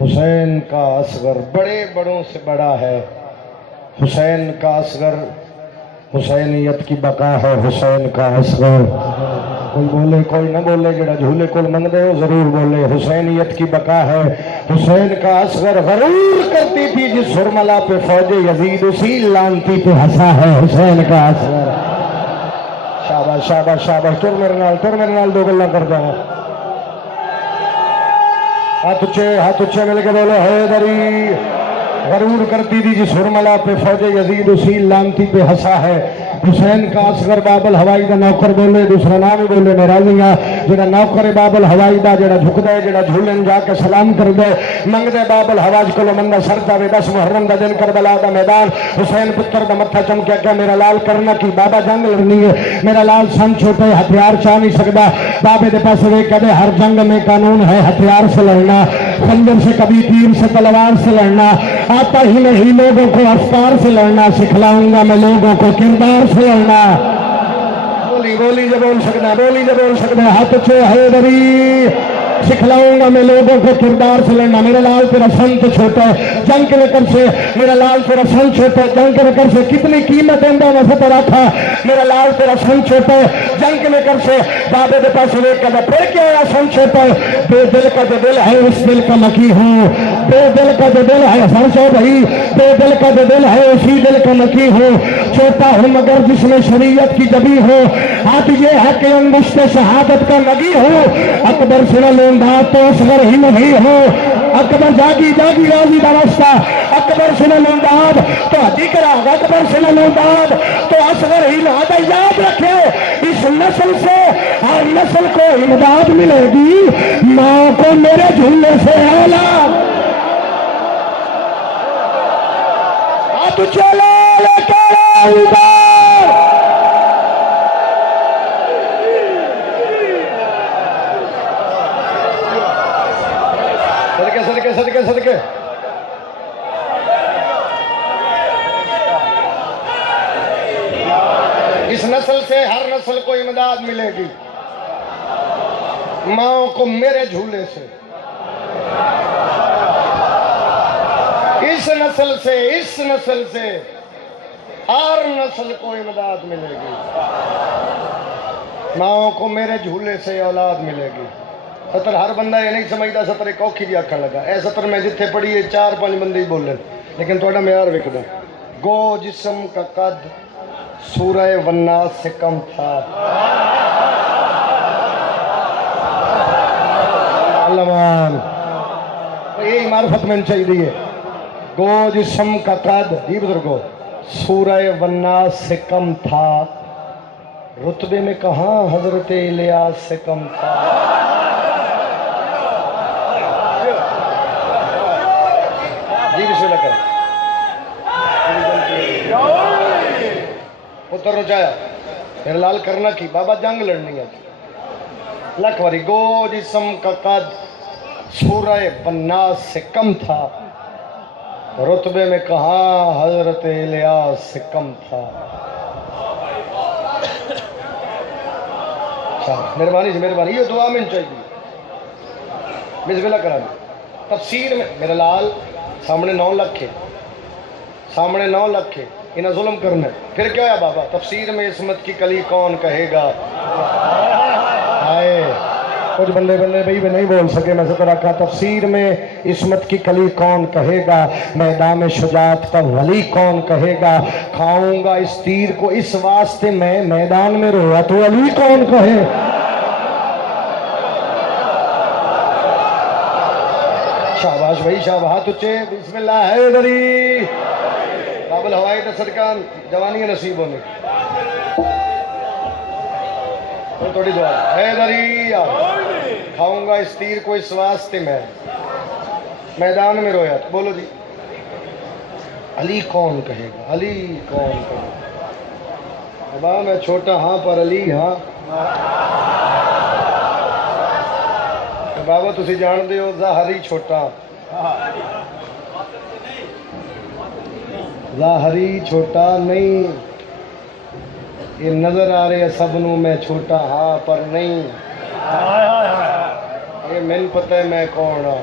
حسین کا اصغر بڑے بڑوں سے بڑا ہے، حسین کا اصغر حسینیت کی بقا ہے، حسین کا اصغر کوئی بولے کوئی نہ بولے، جڑا جھولے کو منگ دے ضرور بولے، حسینیت کی بقا ہے، حسین کا اصغر غرور کرتی تھی جس حرملہ پہ فوج یزید اسی لانتی پہ ہنسا ہے، حسین کا اصغر۔ شاباش شاباش شاباش، تر میرے نال دو گلاں کر جانا، ہاتھ اچھے مل کے بولو حیدری۔ غرور کرتی تھی جس حرملہ پہ فوج یزید اسی لانتی پہ ہنسا ہے، حسین کا اصغر بابل ہوائی دا نوکر بولے، دوسرا نام ہی بولے میرا لیاں، جڑا نوکر بابل ہوائی دا جڑا جھک دے، جڑا جھولن جا کے سلام کر دے، منگ دے بابل ہواج کو مندہ سر جاوے، 10 محرم دا دن کربلا دا میدان، حسین پتر دا متھا چمکیا کہ میرا لال کرنا کی، بابا جنگ لڑنی ہے، میرا لال سن چھوٹے ہتھیار چاہ نہیں سکتا، بابے دے پاس وے کہے ہر جنگ میں قانون ہے ہتھیار سے لڑنا، خنجر سے کبھی تیر سے تلوار سے لڑنا، آتا ہی نہیں لوگوں کو افکار سے لڑنا، سکھلاؤں گا میں لوگوں کو کردار سے لڑنا۔ بولی جو بول سکنا ہاتھ چھو حیدری، سکھلاؤں گا میں لوگوں کو کردار سے لڑنا۔ میرا لال تیرا سن تو چھوٹا ہے، جنگ کے کر سے، میرا لال تیرا سن چھوٹا ہے، جنگ کے کر سے کتنی قیمت دینا ویسے تو رکھا، میرا لال تیرا سن چھوٹا ہے، جنگ کے کر سے بابے کے پاس لے کر پھر کیا ہے سن چھوٹا ہے، بے دل کا جو دل ہے اس دل کا نکی ہوں، بے دل کا جو دل ہے سن سو بھائی، بے دل کا جو دل ہے اسی دل کا نکی ہوں، چھوٹا ہوں مگر جس میں شریعت کی جبی ہو، ہاتھ یہ ہے کہ انگشت شہادت کا نگی ہو، اکبر سے نہ لونداد تو اصغر ہی نہیں ہو، اکبر جاگی راضی دا راستہ، اکبر سے نہ لونداد تو حجی کرا، اکبر سے نہ لونداد تو اصغر ہی لہذا یاد رکھے اس نسل سے ہر نسل کو امداد ملے گی، ماں کو میرے جھولے سے اولاد ہاتھ چلو لے کر ادھر صدقے اس نسل سے ہر نسل کو امداد ملے گی، ماں کو میرے جھولے سے، اس نسل سے ہر نسل کو امداد ملے گی، ماں کو میرے جھولے سے اولاد ملے گی۔ سطر ہر بندہ یہ نہیں سمجھتا، سطر ایک اوکھی جی آکھن لگا، اے سطر میں جتھے پڑھی ہے 4-5 بندے ہی بولن، لیکن تھوڑا معیار وکھدا، گو جسم کا قد سورہ والناس سے کم تھا، علمان یہی معرفت میں چاہیے، گو جسم کا قد جی بزرگو سورہ والناس سے کم تھا، رتبے میں کہاں حضرت الیاس سے کم تھا، پتر رجایا میرا لال کرنا کی، بابا جنگ لڑنی ہے لکھ واری، گو جسم کا قد سورہ والناس سے کم تھا، رتبے میں کہاں حضرت الیاس سے کم تھا۔ مہربانی یہ دعا میں چاہیے بسم اللہ کرا تفسیر میں میرا لال سامنے 9 لاکھ ہے، انہیں ظلم کرنا ہے، پھر کیا ہے بابا تفسیر میں عصمت کی کلی کون کہے گا، آئے کچھ بندے بھائی بھی نہیں بول سکے، میں ذکر رکھا تفسیر میں عصمت کی کلی کون کہے گا، میدان شجاعت کا ولی کون کہے گا، کھاؤں گا اس تیر کو اس واسطے میں میدان میں رویا تو علی کون کہے، شاباش بھائی شاباش، ہاتھ اچھے بسم اللہ حیدری، بابل ہوائی دا صدقان جوانی نصیب ہونے تھوڑی دعا، حیدری کھاؤں گا اس تیر کو اس واسطے میں میدان میں رویا، بولو جی علی کون کہے گا، علی کون کہے گا، بابا میں چھوٹا ہاں پر علی ہاں، بابا تسی جان دے ہو ظاہری چھوٹا، ظاہری چھوٹا نہیں، یہ نظر آ رہے سب نو میں چھوٹا ہاں پر نہیں، یہ من پتہ ہے میں کون ہاں،